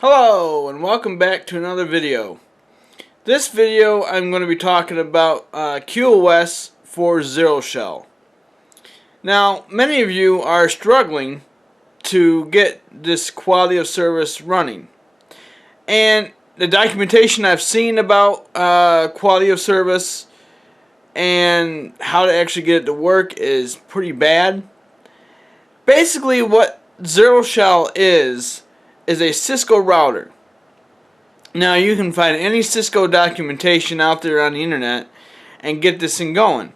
Hello and welcome back to another video. This video I'm going to be talking about QOS for Zeroshell. Now many of you are struggling to get this quality of service running, and the documentation I've seen about quality of service and how to actually get it to work is pretty bad. Basically what Zeroshell is a Cisco router. Now you can find any Cisco documentation out there on the internet and get this thing going.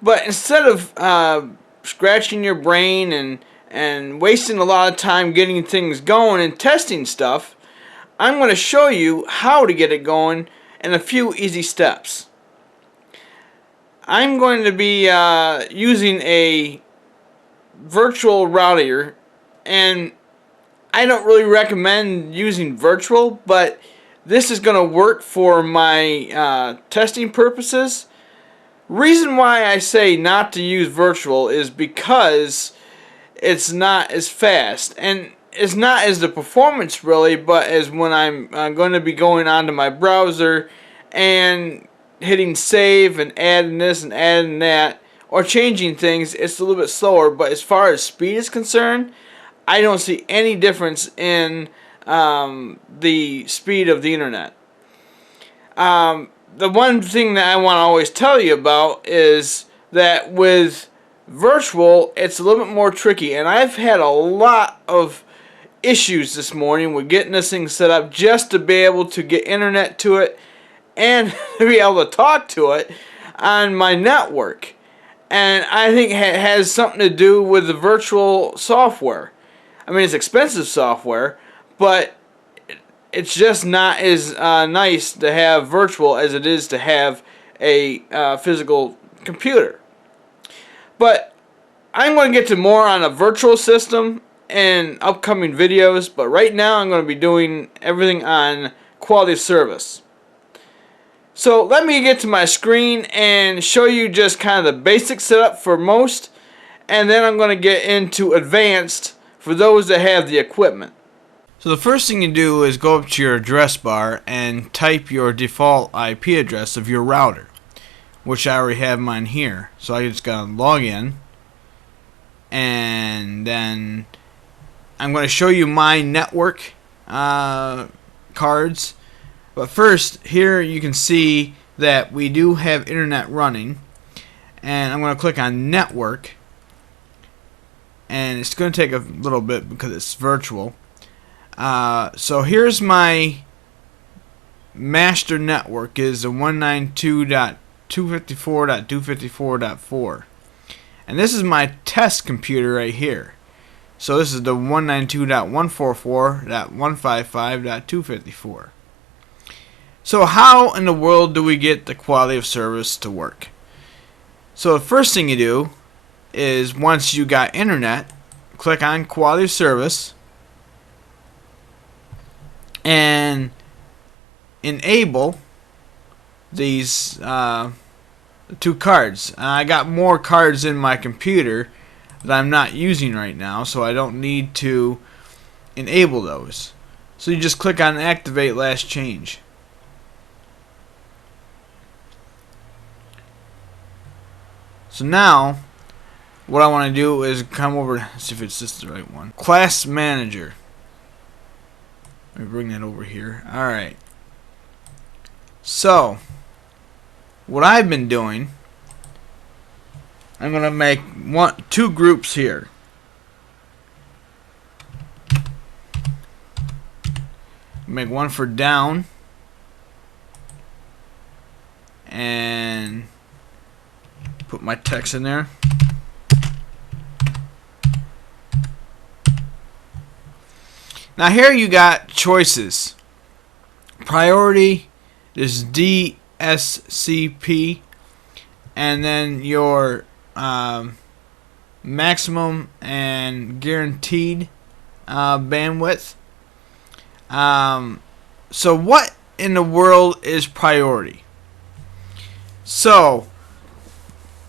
But instead of scratching your brain and wasting a lot of time getting things going and testing stuff, I'm going to show you how to get it going in a few easy steps. I'm going to be using a virtual router, and I don't really recommend using virtual, but this is going to work for my testing purposes. Reason why I say not to use virtual is because it's not as fast, and it's not as the performance really, but as when I'm going to be going onto my browser and hitting save and adding this and adding that, or changing things, it's a little bit slower. But as far as speed is concerned, I don't see any difference in the speed of the internet. The one thing that I want to always tell you about is that with virtual, it's a little bit more tricky. And I've had a lot of issues this morning with getting this thing set up just to be able to get internet to it and to be able to talk to it on my network. And I think it has something to do with the virtual software. I mean, it's expensive software, but it's just not as nice to have virtual as it is to have a physical computer. But I'm going to get to more on a virtual system in upcoming videos, but right now I'm going to be doing everything on quality of service. So let me get to my screen and show you just kind of the basic setup for most, and then I'm going to get into advanced for those that have the equipment. So the first thing you do is go up to your address bar and type your default IP address of your router, which I already have mine here. So I just gotta log in, and then I'm going to show you my network cards. But first, here you can see that we do have internet running, and I'm going to click on network, and it's going to take a little bit because it's virtual. So here's my master network is the 192.254.254.4, and this is my test computer right here. So this is the 192.144.155.254. So how in the world do we get the quality of service to work? So the first thing you do is, once you got internet, click on quality of service and enable these two cards. I got more cards in my computer that I'm not using right now, so I don't need to enable those. So you just click on activate last change. So now what I want to do is come over, see if it's just the right one. Class manager. Let me bring that over here. Alright. So what I've been doing, I'm going to make two groups here. Make one for down and put my text in there. Now here you got choices. Priority is DSCP, and then your maximum and guaranteed bandwidth. So what in the world is priority? So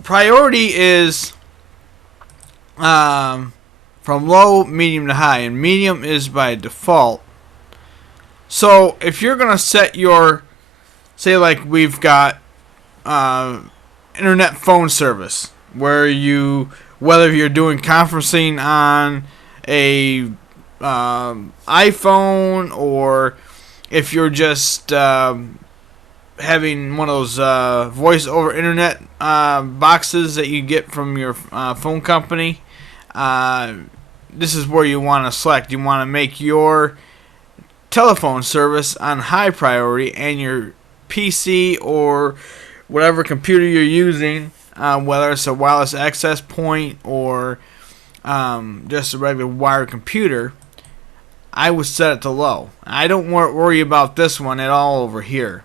priority is from low, medium to high, and medium is by default So if you're gonna set your, say like we've got internet phone service where you, whether you're doing conferencing on a iPhone, or if you're just having one of those voice over internet boxes that you get from your phone company, this is where you want to select. You want to make your telephone service on high priority, and your PC or whatever computer you're using, whether it's a wireless access point or just a regular wired computer, I would set it to low. I don't worry about this one at all over here.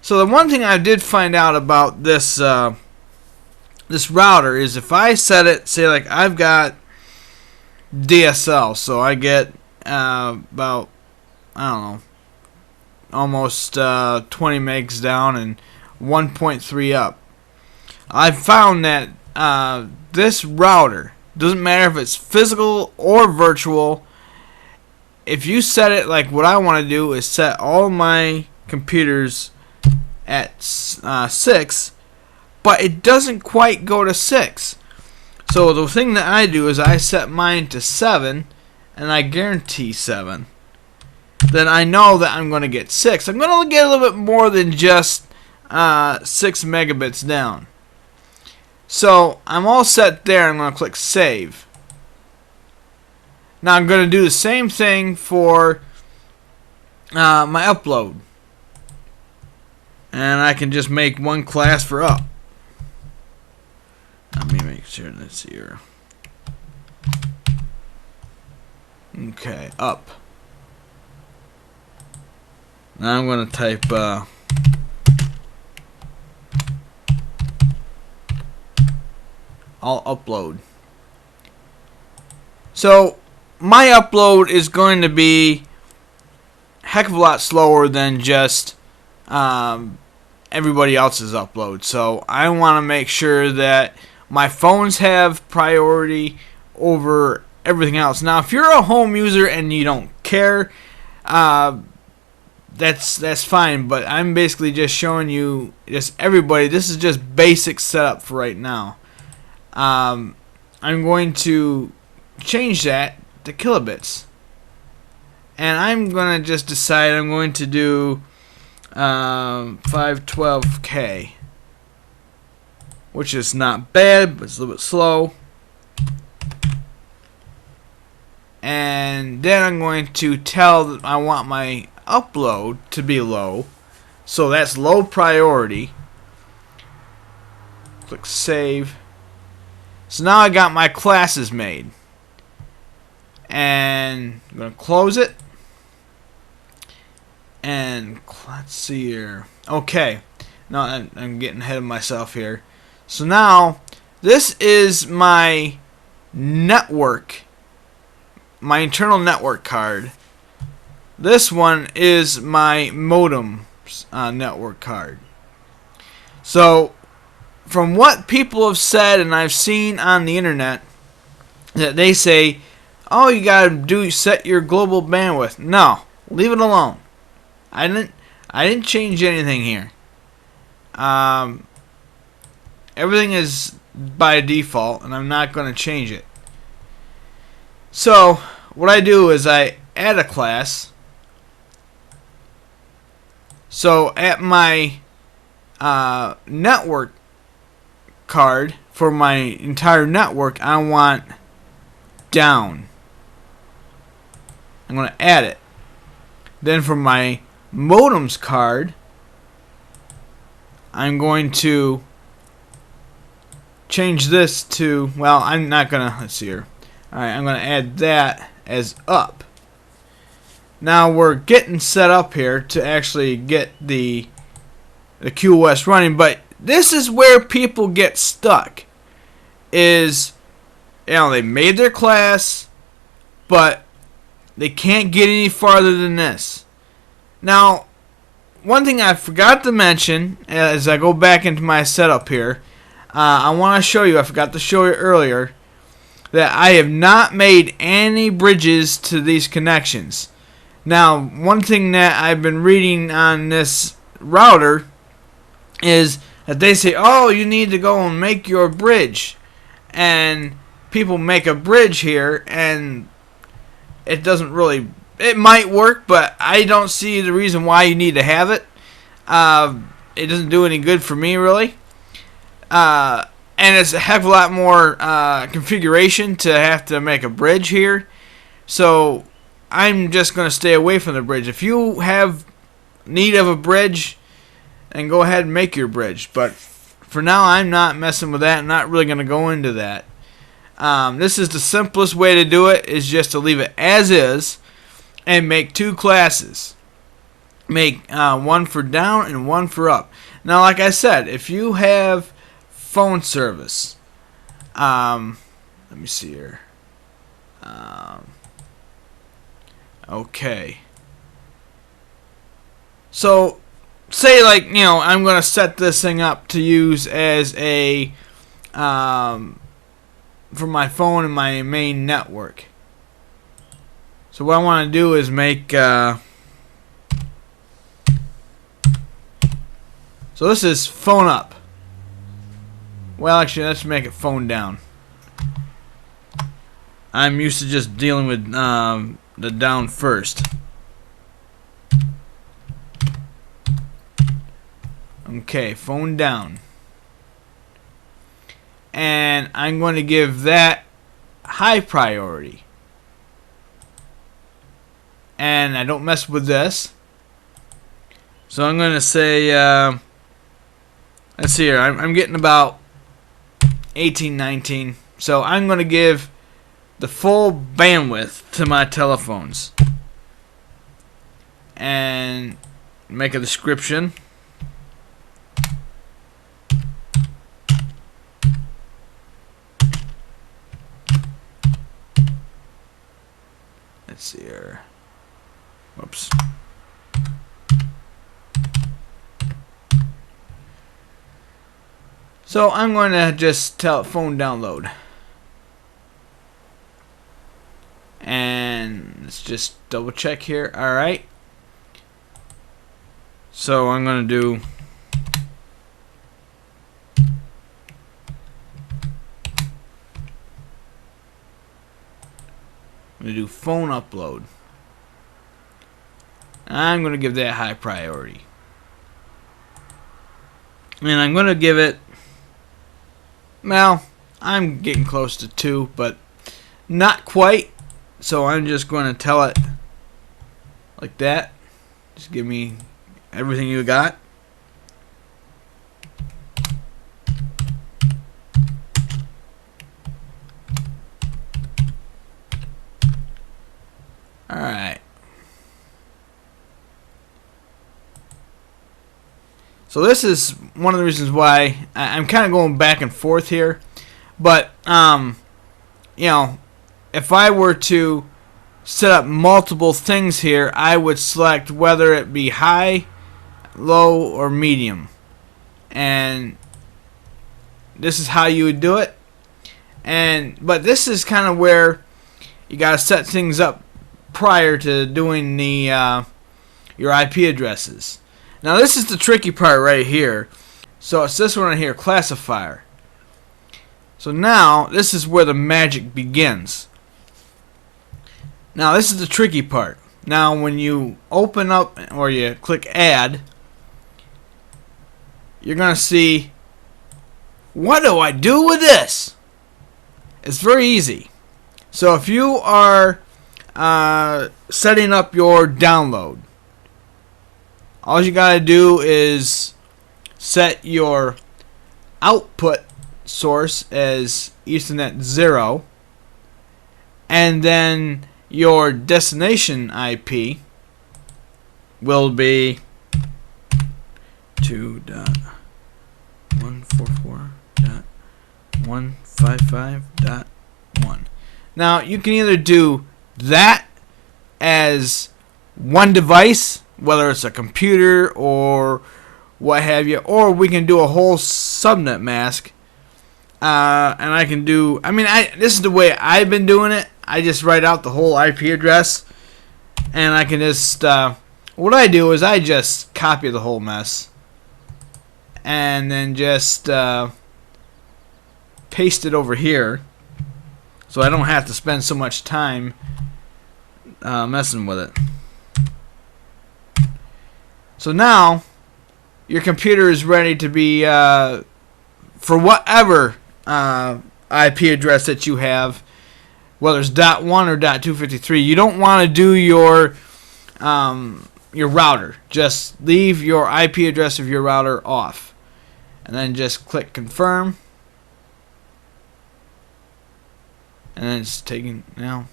So the one thing I did find out about this this router is if I set it, say like I've got DSL, so I get about, I don't know, almost 20 megs down and 1.3 up. I've found that this router, doesn't matter if it's physical or virtual, if you set it like what I want to do is set all my computers at 6, but it doesn't quite go to 6. So the thing that I do is I set mine to 7, and I guarantee 7. Then I know that I'm going to get 6. I'm going to get a little bit more than just 6 megabits down. So I'm all set there. I'm going to click Save. Now I'm going to do the same thing for my upload. And I can just make one class for up. Let me make sure that's here. Okay, up. Now I'm going to type I'll upload. So my upload is going to be a heck of a lot slower than just everybody else's upload. So I want to make sure that my phones have priority over everything else. Now, if you're a home user and you don't care, that's fine. But I'm basically just showing you, just everybody. This is just basic setup for right now. I'm going to change that to kilobits, and I'm going to just decide I'm going to do 512K, which is not bad, but it's a little bit slow. And then I'm going to tell that I want my upload to be low, so that's low priority. Click Save. So now I got my classes made, and I'm going to close it. And let's see here. Okay, now I'm getting ahead of myself here. So now this is my network, my internal network card. This one is my modem network card. So from what people have said and I've seen on the internet, that they say, oh, you gotta set your global bandwidth. No, leave it alone. I didn't change anything here. Everything is by default, and I'm not going to change it. So what I do is I add a class. So at my network card for my entire network, I want down. I'm going to add it. Then for my modems card, I'm going to change this to, well, I'm not going to, let's see here. Alright, I'm going to add that as up. Now we're getting set up here to actually get the QOS running, but this is where people get stuck. Is, you know, they made their class, but they can't get any farther than this. Now, one thing I forgot to mention as I go back into my setup here, I want to show you, I forgot to show you earlier, that I have not made any bridges to these connections. Now, one thing that I've been reading on this router is that they say, oh, you need to go and make your bridge. And people make a bridge here, and it doesn't really, it might work, but I don't see the reason why you need to have it. It doesn't do any good for me, really. And it's a heck of a lot more configuration to have to make a bridge here. So I'm just going to stay away from the bridge. If you have need of a bridge, then go ahead and make your bridge. But for now, I'm not messing with that. I'm not really going to go into that. This is the simplest way to do it, is just to leave it as is and make two classes. Make one for down and one for up. Now, like I said, if you have phone service, let me see here. Okay. So, say I'm going to set this thing up to use as a for my phone and my main network. So what I want to do is make so this is phone up. Well, actually, let's make it phone down. I'm used to just dealing with the down first. Okay, phone down. And I'm going to give that high priority. And I don't mess with this. So I'm going to say, let's see here, I'm getting about 18, 19. So I'm going to give the full bandwidth to my telephones. And make a description. Let's see here. Whoops. So I'm going to just tell phone download. And let's just double check here. Alright. So I'm going to do phone upload. I'm going to give that high priority. And I'm going to give it, well, I'm getting close to 2, but not quite. So I'm just going to tell it like that. Just give me everything you got. Alright. So this is one of the reasons why I'm kind of going back and forth here. But, if I were to set up multiple things here, I would select whether it be high, low, or medium. And this is how you would do it. But this is kind of where you got to set things up prior to doing the your IP addresses. Now this is the tricky part right here. So it's this one right here, classifier. So now this is where the magic begins. Now this is the tricky part. Now when you open up or you click add, you're going to see, what do I do with this? It's very easy. So if you are setting up your download, all you got to do is set your output source as Ethernet 0, and then your destination IP will be 2.144.155.1. Now you can either do that as one device, whether it's a computer or what have you, or we can do a whole subnet mask. And I can do, this is the way I've been doing it. I just write out the whole IP address And I can just, what I do is I just copy the whole mess and then just paste it over here so I don't have to spend so much time messing with it. So now your computer is ready to be for whatever IP address that you have, whether it's .1 or .253. You don't want to do your router. Just leave your IP address of your router off, and then just click confirm. And then it's taking now.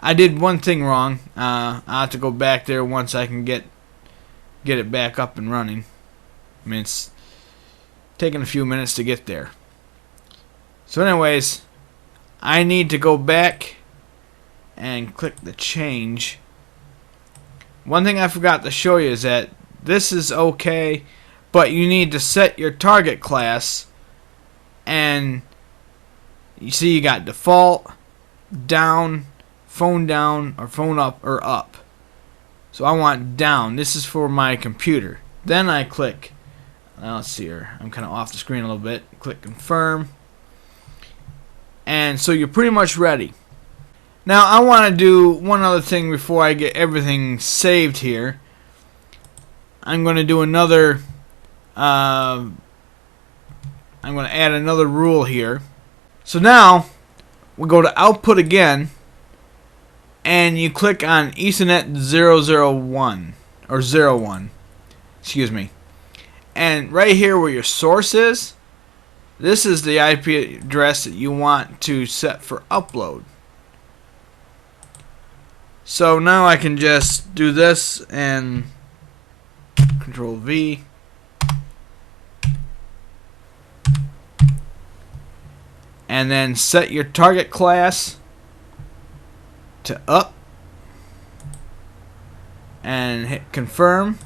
I did one thing wrong. I'll have to go back there once I can get it back up and running. I mean, it's taking a few minutes to get there. So anyways, I need to go back and click the change. One thing I forgot to show you is that this is okay, but you need to set your target class, and you see you got default, down, or phone up or up. So I want down. This is for my computer. Then I click, let's see here, I'm kind of off the screen a little bit, click confirm. And so you're pretty much ready. Now I want to do one other thing before I get everything saved here. I'm going to do another, I'm going to add another rule here. So now we'll go to output again, and you click on Ethernet 001 or 01, excuse me. And right here where your source is, this is the IP address that you want to set for upload. So now I can just do this and Control V. And then set your target class to up and hit confirm.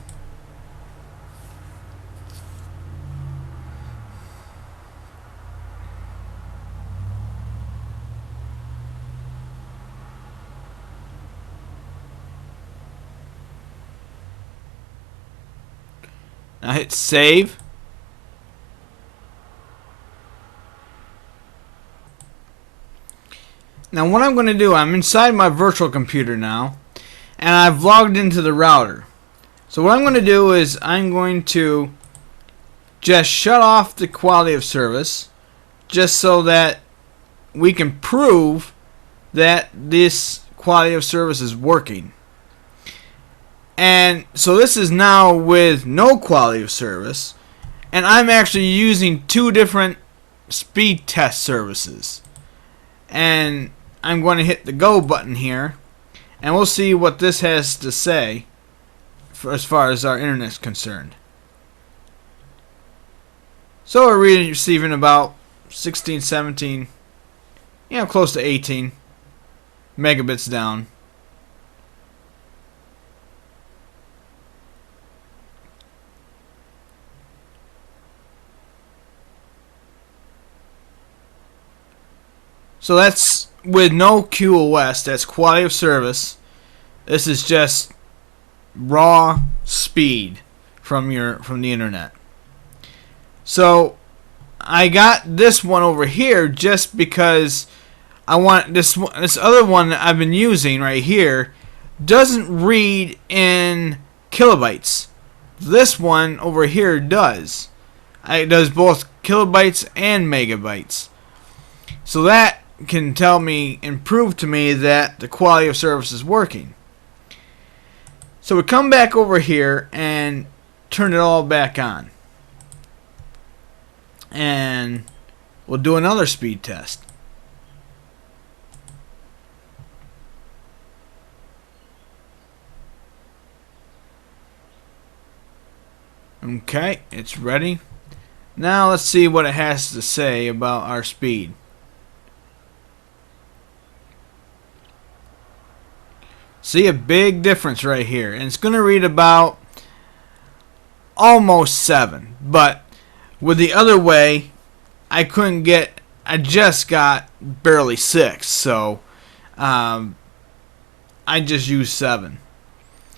Now hit save. Now what I'm going to do, I'm inside my virtual computer now, and I've logged into the router. So what I'm going to do is I'm going to just shut off the quality of service, just so that we can prove that this quality of service is working. And so this is now with no quality of service, and I'm actually using two different speed test services. And I'm going to hit the go button here, and we'll see what this has to say as far as our internet is concerned. So we're receiving about 16, 17, close to 18 megabits down. So that's with no QOS, that's quality of service. This is just raw speed from the internet. So I got this one over here just because I want this other one that I've been using right here doesn't read in kilobytes. This one over here does. It does both kilobytes and megabytes. So that can tell me and prove to me that the quality of service is working. So we come back over here and turn it all back on, and we'll do another speed test. Okay, it's ready. Now let's see what it has to say about our speed. See a big difference right here, and it's going to read about almost 7, but with the other way I just got barely 6, so I'm I just use 7.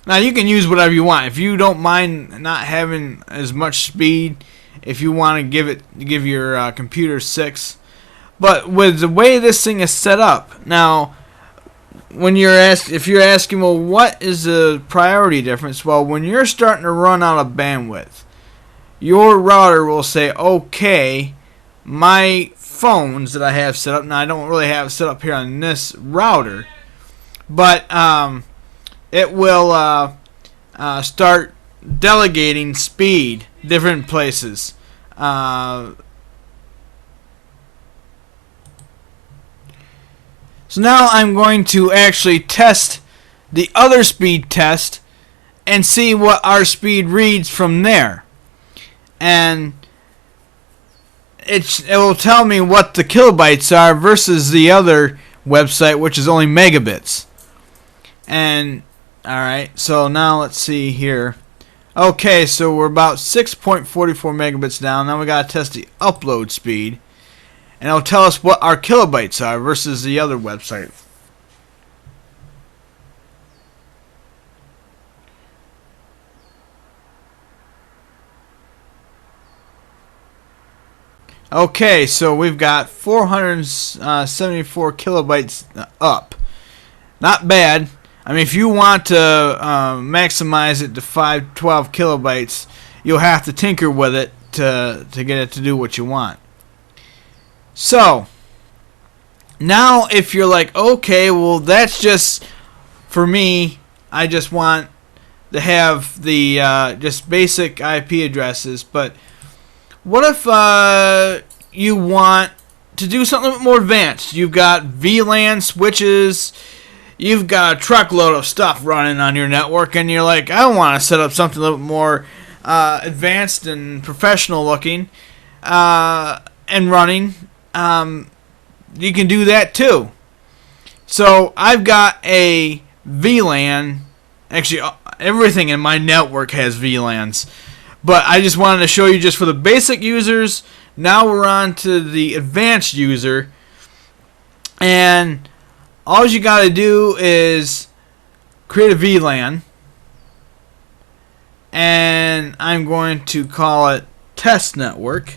Now you can use whatever you want. If you don't mind not having as much speed, if you want to give your computer 6. But with the way this thing is set up, now when if you're asking, well, what is the priority difference? Well, when you're starting to run out of bandwidth, your router will say, okay, my phones that I have set up, now I don't really have it set up here on this router, but it will start delegating speed different places. So now I'm going to actually test the other speed test and see what our speed reads from there. And it will tell me what the kilobytes are versus the other website, which is only megabits. And alright, so now let's see here. Okay, so we're about 6.44 megabits down. Now we got to test the upload speed. And it'll tell us what our kilobytes are versus the other website. Okay, so we've got 474 kilobytes up. Not bad. I mean, if you want to maximize it to 512 kilobytes, you'll have to tinker with it to get it to do what you want. So, now if you're like, okay, well, that's just, for me, I just want to have the just basic IP addresses, but what if you want to do something a bit more advanced? You've got VLAN switches, you've got a truckload of stuff running on your network, and you're like, I want to set up something a little bit more advanced and professional looking and running. You can do that too. So I've got a VLAN. Actually, everything in my network has VLANs. But I just wanted to show you just for the basic users. Now we're on to the advanced user. And all you got to do is create a VLAN. And I'm going to call it test network.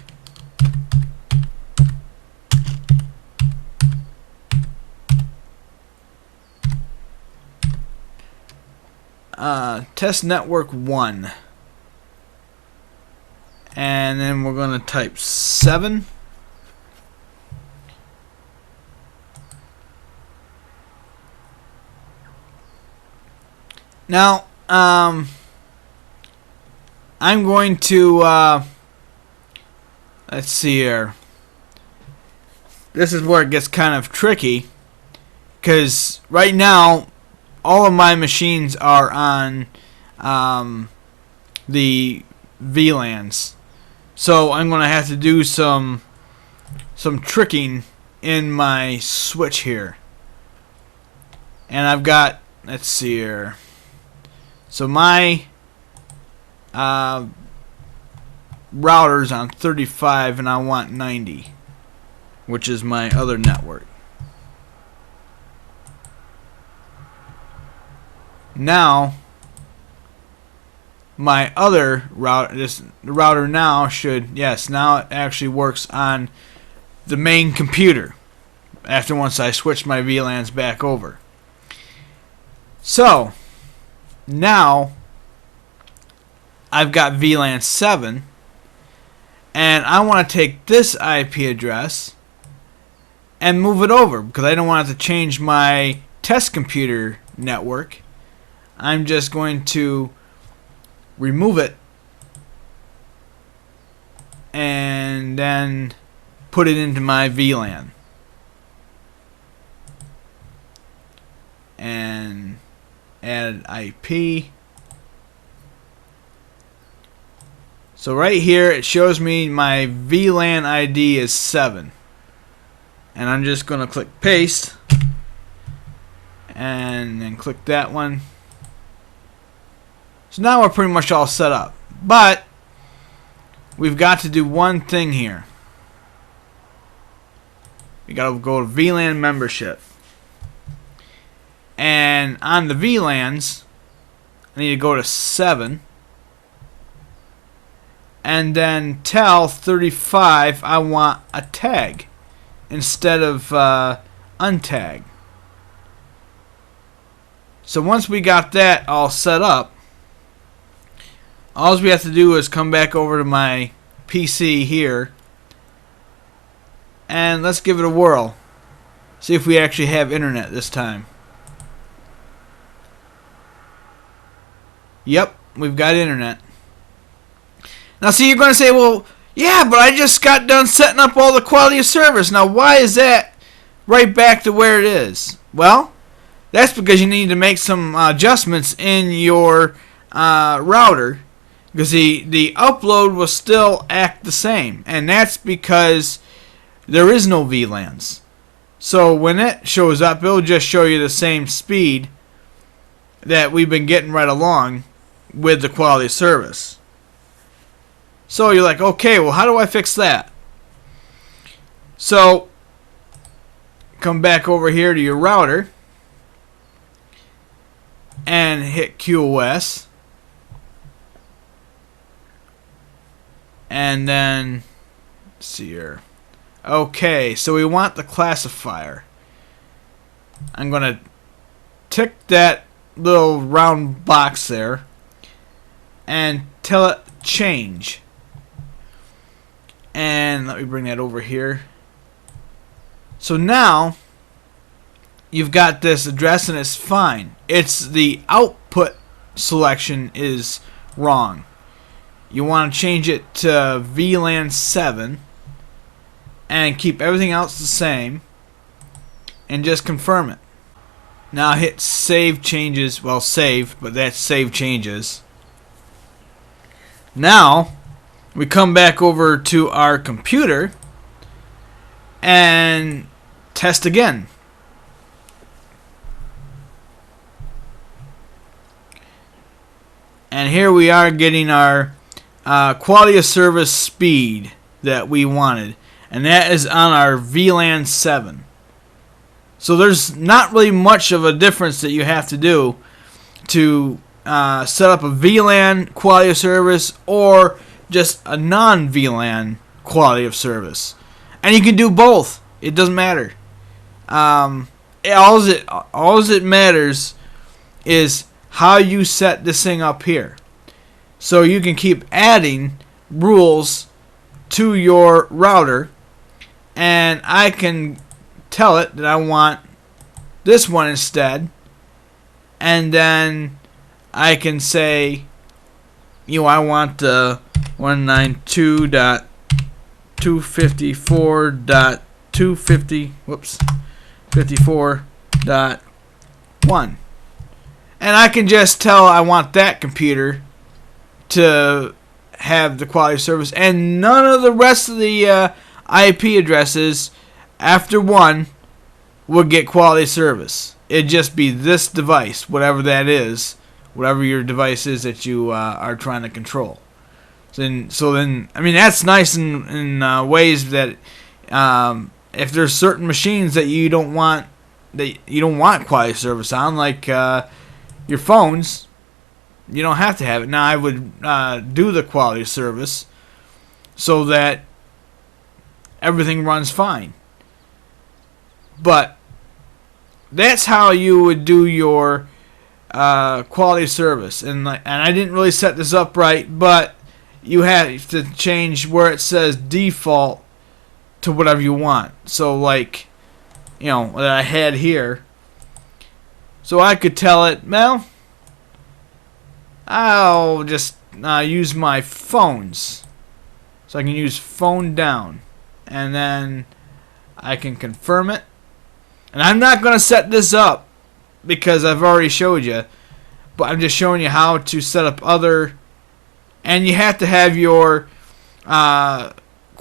Test network 1. And then we're going to type 7. Now, I'm going to, let's see here. This is where it gets kind of tricky, because right now, all of my machines are on the VLANs. So I'm going to have to do some tricking in my switch here. And I've got, let's see here. So my router's on 35 and I want 90, which is my other network. Now my other router, the router now should, yes, now it actually works on the main computer after once I switch my VLANs back over. So now I've got VLAN 7 and I want to take this IP address and move it over because I don't want to change my test computer network. I'm just going to remove it and then put it into my VLAN and add IP. So right here it shows me my VLAN ID is 7 and I'm just going to click paste and then click that one. So now we're pretty much all set up. But we've got to do one thing here. We got to go to VLAN membership. And on the VLANs, I need to go to 7. And then tell 35 I want a tag instead of untag. So once we got that all set up, all we have to do is come back over to my PC here and let's give it a whirl. See if we actually have internet this time. Yep, we've got internet. Now see, you're going to say, well, yeah, but I just got done setting up all the quality of service. Now why is that right back to where it is? Well, that's because you need to make some adjustments in your router, because the upload will still act the same, and that's because there is no VLANs. So when it shows up, it'll just show you the same speed that we've been getting right along with the quality of service. So you're like, okay, well, how do I fix that? So come back over here to your router and hit QOS, and then let's see here. Okay, so we want the classifier. I'm gonna tick that little round box there and tell it change. And let me bring that over here. So now you've got this address and it's fine. It's the output selection is wrong. You want to change it to VLAN 7 and keep everything else the same and just confirm it. Now hit save changes. Well, save, but that's save changes. Now we come back over to our computer and test again. And here we are getting our quality of service speed that we wanted, and that is on our VLAN 7. So there's not really much of a difference that you have to do to set up a VLAN quality of service or just a non-VLAN quality of service. And you can do both. It doesn't matter. All it matters is how you set this thing up here. So you can keep adding rules to your router, and I can tell it that I want this one instead, and then I can say, I want 192.254.54.1, and I can just tell I want that computer to have the quality of service, and none of the rest of the IP addresses after 1 would get quality service. It'd just be this device, whatever that is, whatever your device is that you are trying to control. So then, I mean, that's nice in ways that if there's certain machines that you don't want quality service on, like your phones, you don't have to have it. Now, I would do the quality service so that everything runs fine. But that's how you would do your quality service. And I didn't really set this up right, but you have to change where it says default to whatever you want. So like, what I had here. So I could tell it, well, I'll just use my phones. So I can use phone down. And then I can confirm it. And I'm not going to set this up because I've already showed you. But I'm just showing you how to set up other. And you have to have your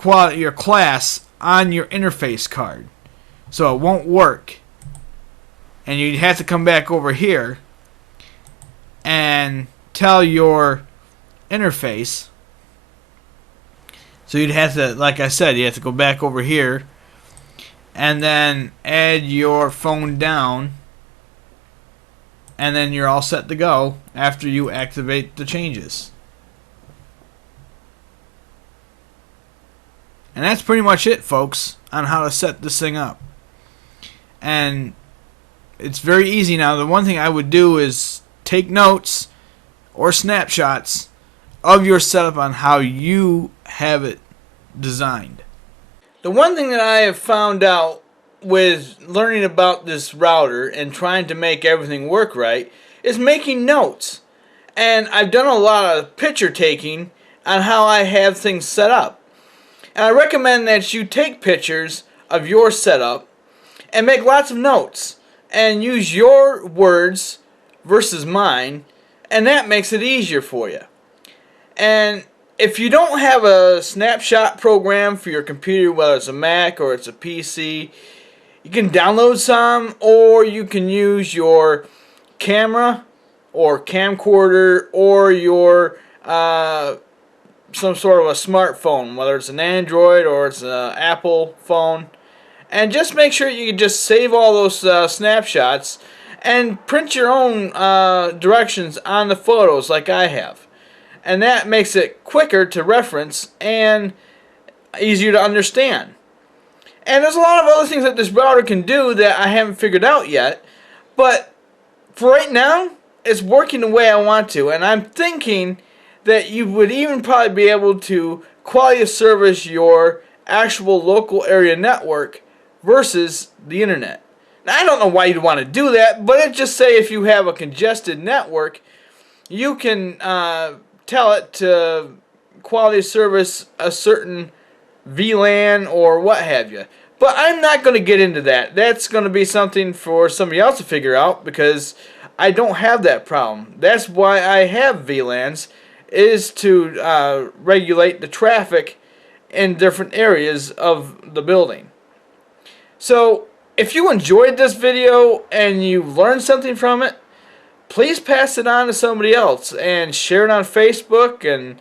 your class on your interface card. So it won't work. And you have to come back over here and tell your interface. So you'd have to, like I said, you have to go back over here and then add your phone down and then you're all set to go after you activate the changes. And that's pretty much it, folks, on how to set this thing up. And it's very easy now. The one thing I would do is take notes or snapshots of your setup on how you have it designed. The one thing that I have found out with learning about this router and trying to make everything work right is making notes. And I've done a lot of picture taking on how I have things set up. And I recommend that you take pictures of your setup and make lots of notes and use your words versus mine, and that makes it easier for you. And if you don't have a snapshot program for your computer, whether it's a Mac or it's a PC, you can download some, or you can use your camera or camcorder or your some sort of a smartphone, whether it's an Android or it's an Apple phone, and just make sure you can just save all those snapshots and print your own directions on the photos like I have. And that makes it quicker to reference and easier to understand. And there's a lot of other things that this router can do that I haven't figured out yet, but for right now, it's working the way I want to, and I'm thinking that you would even probably be able to quality of service your actual local area network versus the internet. Now, I don't know why you'd want to do that, but it just say if you have a congested network, you can tell it to quality of service a certain VLAN or what have you. But I'm not going to get into that. That's going to be something for somebody else to figure out, because I don't have that problem. That's why I have VLANs, is to regulate the traffic in different areas of the building. So if you enjoyed this video and you learned something from it, please pass it on to somebody else and share it on Facebook and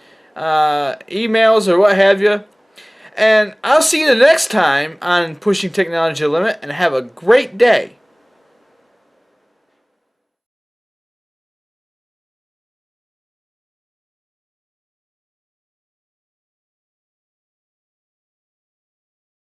emails or what have you. And I'll see you the next time on Pushing Technology to the Limit, and have a great day.